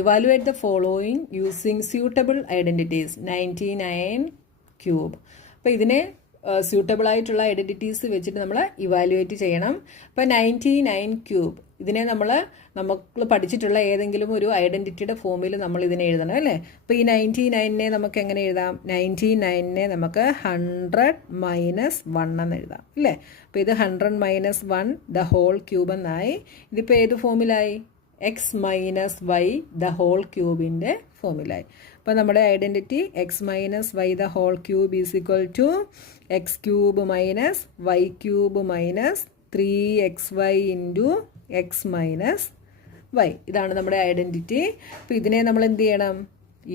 Evaluate the following using suitable identities. 99 cube. അപ്പോൾ ഇതിനെ suitable ആയിട്ടുള്ള ഐഡൻറ്റിറ്റീസ് വെച്ചിട്ട് നമ്മൾ ഇവാലുവേറ്റ് ചെയ്യണം. അപ്പോൾ 99 ക്യൂബ് ഇതിനെ നമ്മൾ പഠിച്ചിട്ടുള്ള ഏതെങ്കിലും ഒരു ഐഡൻറ്റിറ്റിയുടെ ഫോമിൽ നമ്മൾ ഇതിനെ എഴുതണം അല്ലേ. അപ്പോൾ ഈ 99നെ നമുക്ക് എങ്ങനെ എഴുതാം? 99നെ നമുക്ക് 100 മൈനസ് 1 എന്ന് എഴുതാം അല്ലേ. അപ്പോൾ ഇത് 100 മൈനസ് 1 ദ ഹോൾ ക്യൂബ് എന്നായി. ഇതിപ്പോൾ ഏത് ഫോമിലായി? X minus y the whole ക്യൂബിൻ്റെ ഫോമിലായി. അപ്പോൾ നമ്മുടെ identity x minus y the whole cube is equal to x cube minus y cube minus 3xy into x minus y. ഇതാണ് നമ്മുടെ ഐഡൻറ്റിറ്റി. അപ്പോൾ ഇതിനെ നമ്മൾ എന്ത് ചെയ്യണം?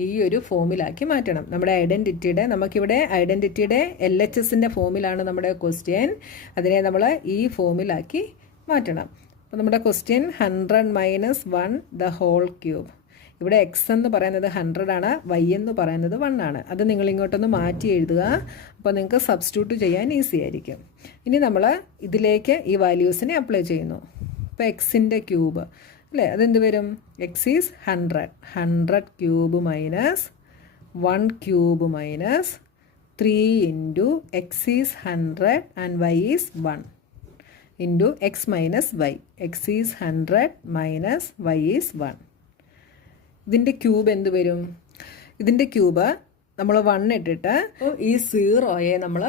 ഈ ഒരു ഫോമിലാക്കി മാറ്റണം. നമ്മുടെ ഐഡൻറ്റിറ്റിയുടെ നമുക്കിവിടെ ഐഡൻറ്റിറ്റിയുടെ LHSൻ്റെ ഫോമിലാണ് നമ്മുടെ ക്വസ്റ്റ്യൻ. അതിനെ നമ്മൾ ഈ ഫോമിലാക്കി മാറ്റണം. അപ്പോൾ നമ്മുടെ question 100 minus 1 the whole cube. ഇവിടെ എക്സ് എന്ന് പറയുന്നത് 100 ആണ്, വൈ എന്ന് പറയുന്നത് 1 ആണ്. അത് നിങ്ങൾ ഇങ്ങോട്ടൊന്ന് മാറ്റി എഴുതുക. അപ്പോൾ നിങ്ങൾക്ക് സബ്സ്റ്റിറ്റ്യൂട്ട് ചെയ്യാൻ ഈസി ആയിരിക്കും. ഇനി നമ്മൾ ഇതിലേക്ക് ഈ വാല്യൂസിനെ അപ്ലൈ ചെയ്യുന്നു. ഇപ്പോൾ എക്സിൻ്റെ ക്യൂബ് അല്ലേ, അതെന്ത് വരും? X is 100 cube minus 1 cube minus 3 into x is 100 and y is 1 into x minus y. X is 100 minus y is 1. ഇതിൻ്റെ ക്യൂബ് എന്ത് വരും? ഇതിൻ്റെ ക്യൂബ് നമ്മൾ 1 ഇട്ടിട്ട് ഈ സീറോയെ നമ്മൾ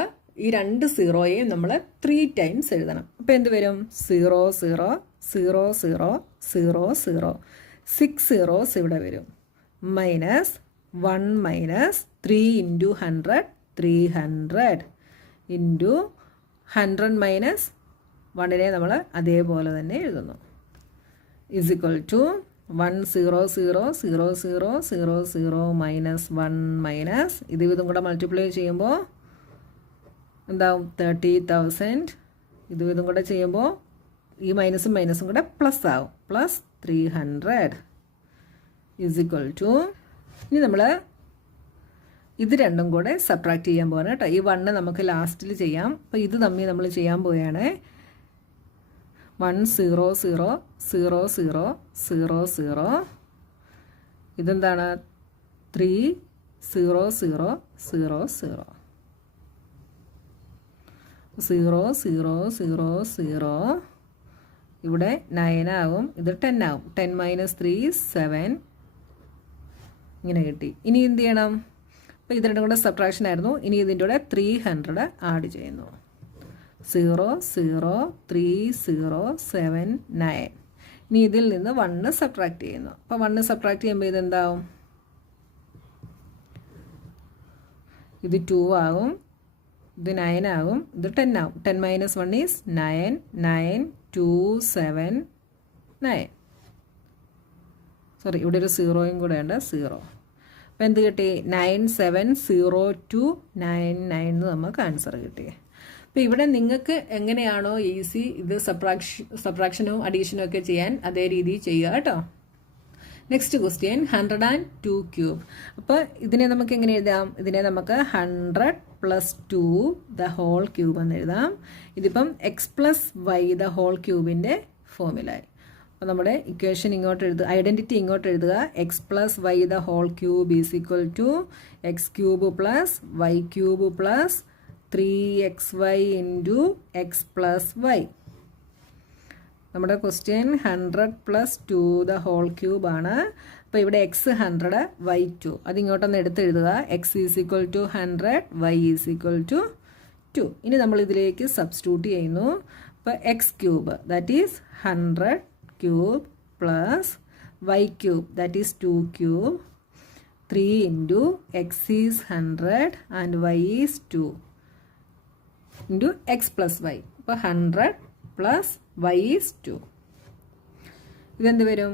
ഈ 2 സീറോയെയും നമ്മൾ 3 ടൈംസ് എഴുതണം. അപ്പോൾ എന്ത് വരും? 0 0 0 0 0 0 6 zeros ഇവിടെ വരും. Minus 1 minus 3 into 100 300 into 100 minus 1നെ നമ്മൾ അതേപോലെ തന്നെ എഴുതുന്നു. Is equal to 1 0 0 0 0 0 0 minus 1 minus ഇതും കൂടെ മൾട്ടിപ്ലൈ ചെയ്യുമ്പോൾ എന്താവും? 30,000. ഇതും കൂടെ ചെയ്യുമ്പോൾ ഈ മൈനസും കൂടെ പ്ലസ് ആവും. പ്ലസ് 300 ഇസ് ഈക്വൽ ടു, ഇനി നമ്മൾ ഇത് രണ്ടും കൂടെ സബ്ട്രാക്ട് ചെയ്യാൻ പോവാണ് കേട്ടോ. ഈ 1 നമുക്ക് ലാസ്റ്റിൽ ചെയ്യാം. അപ്പോൾ ഇത് തമ്മിൽ നമ്മൾ ചെയ്യാൻ പോവുകയാണ്. 1 0 0 0 0 0 0 ഇതെന്താണ്? 3 0 0 0 0 0 0 0 0 ഇവിടെ 9 ആവും, ഇത് 10 ആവും. 10 മൈനസ് 3 7 ഇങ്ങനെ കിട്ടി. ഇനി എന്ത് ചെയ്യണം? അപ്പോൾ ഇത് രണ്ടും കൂടെ സബ്ട്രാക്ഷൻ ആയിരുന്നു. ഇനി ഇതിൻ്റെ കൂടെ 300 ആഡ് ചെയ്യുന്നു. 0 0 3 0 7 9. ഇനി ഇതിൽ നിന്ന് 1 സബ്ട്രാക്ട് ചെയ്യുന്നു. അപ്പോൾ 1 സബ്ട്രാക്ട് ചെയ്യുമ്പോൾ ഇതെന്താവും? ഇത് 2 ആവും, ഇത് 9 ആവും, ഇത് 10 ആവും. 10 മൈനസ് 1 ഈസ് 9 9 2 7 9. സോറി, ഇവിടെ ഒരു സീറോയും കൂടെ ഉണ്ട്, 0. അപ്പോൾ എന്ത് കിട്ടി? 970299 എന്ന് നമുക്ക് ആൻസർ കിട്ടി. അപ്പോൾ ഇവിടെ നിങ്ങൾക്ക് എങ്ങനെയാണോ ഈസി ഇത് സബ്ട്രാക്ഷനും അഡീഷനും ഒക്കെ ചെയ്യാൻ അതേ രീതിയിൽ ചെയ്യുക കേട്ടോ. Next question 102 cube. അപ്പോൾ ഇതിനെ നമുക്ക് എങ്ങനെ എഴുതാം? ഇതിനെ നമുക്ക് 100 പ്ലസ് 2 ദ ഹോൾ ക്യൂബ് എന്ന് എഴുതാം. ഇതിപ്പം x plus y the whole ക്യൂബിൻ്റെ ഫോമിലായി. അപ്പോൾ നമ്മുടെ ഇക്വേഷൻ ഇങ്ങോട്ട് എഴുതുക, ഐഡൻറ്റിറ്റി ഇങ്ങോട്ട് എഴുതുക. X plus y the whole cube is equal to x cube plus y cube plus 3xy into x plus y. നമ്മുടെ question 100 plus 2 the whole cube ആണ്. അപ്പോൾ ഇവിടെ എക്സ് 100 വൈ 2 അതിങ്ങോട്ടൊന്ന് എടുത്തെഴുതുക. X is equal to 100 y is equal to 2. ഇനി നമ്മൾ ഇതിലേക്ക് substitute ചെയ്യുന്നു. അപ്പോൾ x cube that is 100 cube plus y cube that is 2 cube 3 into x is 100 and y is 2 into x plus y. അപ്പോൾ 100 plus Y is 2. ഇതെന്ത് വരും?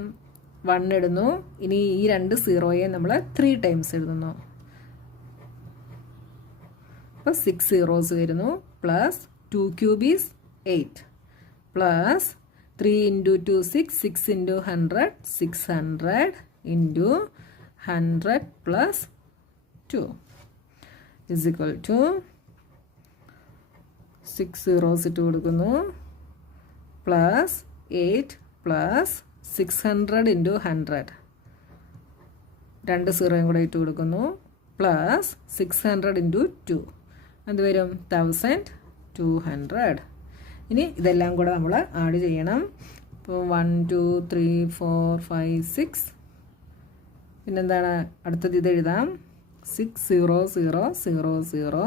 1 ഇടുന്നു. ഇനി ഈ 2 സീറോയെ നമ്മൾ 3 ടൈംസ് എഴുതുന്നു. അപ്പോൾ 6 zeros വരുന്നു. Plus 2 cube is 8 plus 3 into 2 6 6 into 100 600 into 100 plus 2 is equal to 6 zeros ഇട്ട് കൊടുക്കുന്നു. പ്ലസ് 8 പ്ലസ് 600 ഇൻറ്റു 100 2 സീറോയും കൂടെ ഇട്ട് കൊടുക്കുന്നു പ്ലസ് 600 ഇൻറ്റു 2 എന്ത് വരും 1200. ഇനി ഇതെല്ലാം കൂടെ നമ്മൾ ആഡ് ചെയ്യണം. ഇപ്പോൾ 1 2 3 4 5 6 പിന്നെന്താണ് അടുത്തത് ഇത് എഴുതാം 600 00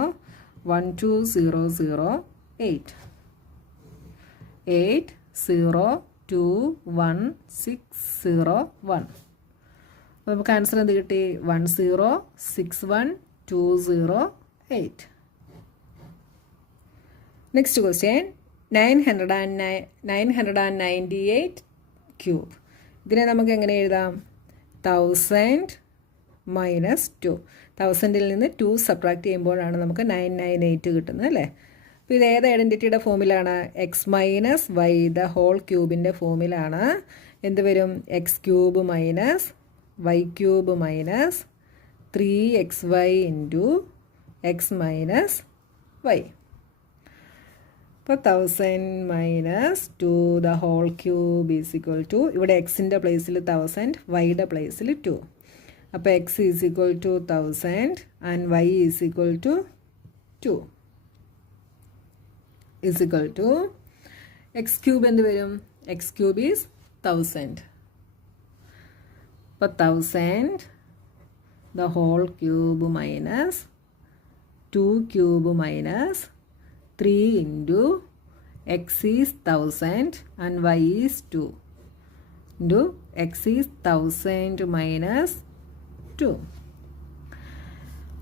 12008 80216101. അപ്പോൾ നമുക്ക് ആൻസർ എന്ത് കിട്ടി 1061208. Next question 998 cube. ഇതിനെ നമുക്ക് എങ്ങനെ എഴുതാം 1000 മൈനസ് 2. 1000ൽ നിന്ന് 2 സബ്ട്രാക്ട് ചെയ്യുമ്പോഴാണ് നമുക്ക് 998 കിട്ടുന്നത് അല്ലേ. അപ്പോൾ ഇത് ഏത് ഐഡൻറ്റിറ്റിയുടെ ഫോമിലാണ് x minus y the whole ക്യൂബിൻ്റെ ഫോമിലാണ്. എന്ത് വരും x cube minus y cube minus 3xy into x minus y. അപ്പോൾ 1000 minus 2 the whole cube is equal to ഇവിടെ എക്സിൻ്റെ പ്ലേസിൽ 1000 വൈയുടെ പ്ലേസിൽ 2. അപ്പോൾ x is equal to 1000 and y is equal to 2 is equal to x cube എന്ത് വരും x cube is 1000. അപ്പോൾ 1000 the whole cube minus 2 cube minus 3 into x is 1000 and y is 2 into x is 1000 minus 2.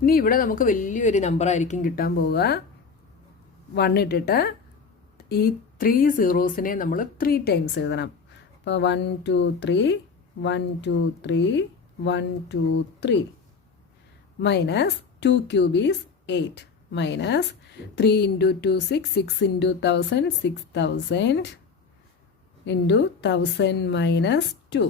ഇനി ഇവിടെ നമുക്ക് വലിയൊരു number ആയിരിക്കും കിട്ടാൻ പോവുക. 1 ഇട്ടിട്ട് ഈ 3 സീറോസിനെ നമ്മൾ 3 ടൈംസ് എഴുതണം. അപ്പോൾ 1 2 3 1 2 3 1 2 3 minus 2 cube is 8 minus 3 into 2 6 into 1000 6000 into 1000 minus 2.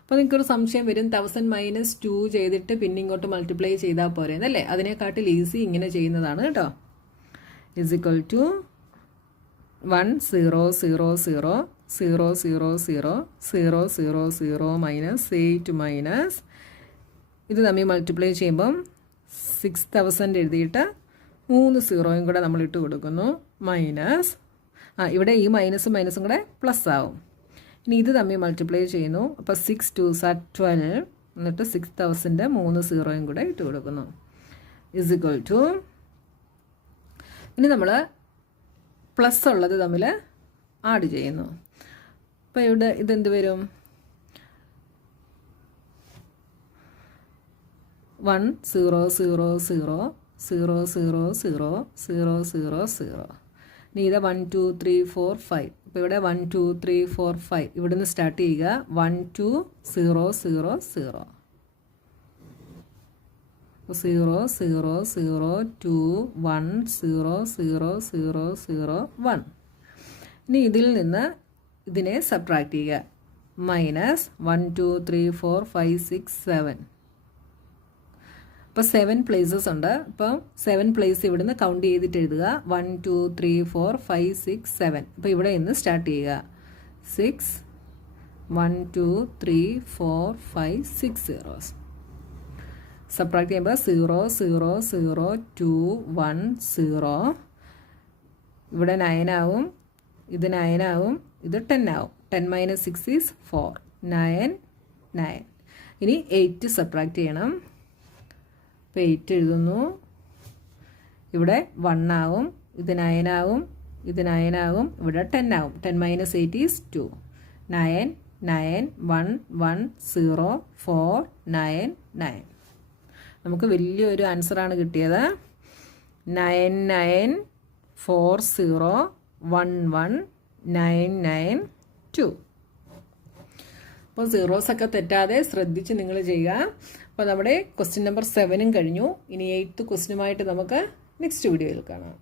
അപ്പോൾ നിങ്ങൾക്കൊരു സംശയം വരും 1000 മൈനസ് 2 ചെയ്തിട്ട് പിന്നെ ഇങ്ങോട്ട് മൾട്ടിപ്ലൈ ചെയ്താൽ പോരെ എന്നല്ലേ. അതിനെക്കാട്ടിൽ ഈസി ഇങ്ങനെ ചെയ്യുന്നതാണ് കേട്ടോ. Is equal to 1 0 0 0 0 0 0 0 0 0 minus 8 minus ഇത് തമ്മിൽ മൾട്ടിപ്ലൈ ചെയ്യുമ്പം 6000 എഴുതിയിട്ട് 3 സീറോയും കൂടെ നമ്മൾ ഇട്ട് കൊടുക്കുന്നു മൈനസ് ഇവിടെ ഈ മൈനസും മൈനസും കൂടെ പ്ലസ് ആവും. ഇനി ഇത് തമ്മിൽ മൾട്ടിപ്ലൈ ചെയ്യുന്നു. അപ്പോൾ 6 2s are 12 എന്നിട്ട് 6000 3 സീറോയും കൂടെ ഇട്ട് കൊടുക്കുന്നു ഇസ് ഈക്വൽ ടു ഇനി നമ്മൾ പ്ലസ് ഉള്ളത് തമ്മിൽ ആഡ് ചെയ്യുന്നു. അപ്പോൾ ഇവിടെ ഇതെന്ത് വരും 1 0 0 0 0 0 0 0 0 0. ഇനി ഇത് 1 2 3 4 5. അപ്പോൾ ഇവിടെ 1 2 3 4 5 ഇവിടെ നിന്ന് സ്റ്റാർട്ട് ചെയ്യുക 1 2 0 0 0 0 0 0 2 1 0 0 0 0 1. ഇനി ഇതിൽ നിന്ന് ഇതിനെ സബ്ട്രാക്ട് ചെയ്യുക മൈനസ് 1 2 3 4 5 6 7. അപ്പോൾ 7 പ്ലേസസ് ഉണ്ട്. അപ്പോൾ 7 പ്ലേസ് ഇവിടുന്ന് കൗണ്ട് ചെയ്തിട്ട് എഴുതുക 1 2 3 4 5 6 7. അപ്പോൾ ഇവിടെ നിന്ന് സ്റ്റാർട്ട് ചെയ്യുക 6 1 2 3 4 5 6 zeros. സബ്ട്രാക്ട് ചെയ്യുമ്പോൾ 0 0 0 2 1 0. ഇവിടെ 9 ആവും, ഇത് 9 ആവും, ഇത് 10 ആവും. 10 മൈനസ് 6 ഈസ് 4 9 9. ഇനി 8 സബ്ട്രാക്ട് ചെയ്യണം. അപ്പോൾ 8 എഴുതുന്നു. ഇവിടെ 1 ആവും, ഇത് 9 ആവും, ഇത് 9 ആവും, ഇവിടെ 10 ആവും. 10 മൈനസ് 8 ഈസ് 2 9 9 1 1 0 4 9 9. നമുക്ക് വലിയൊരു ആൻസറാണ് കിട്ടിയത് 9940119992. അപ്പോൾ സീറോസൊക്കെ തെറ്റാതെ ശ്രദ്ധിച്ച് നിങ്ങൾ ചെയ്യുക. അപ്പോൾ നമ്മുടെ ക്വസ്റ്റ്യൻ നമ്പർ 7 കഴിഞ്ഞു. ഇനി 8th ക്വസ്റ്റ്യനുമായിട്ട് നമുക്ക് നെക്സ്റ്റ് വീഡിയോയിൽ കാണാം.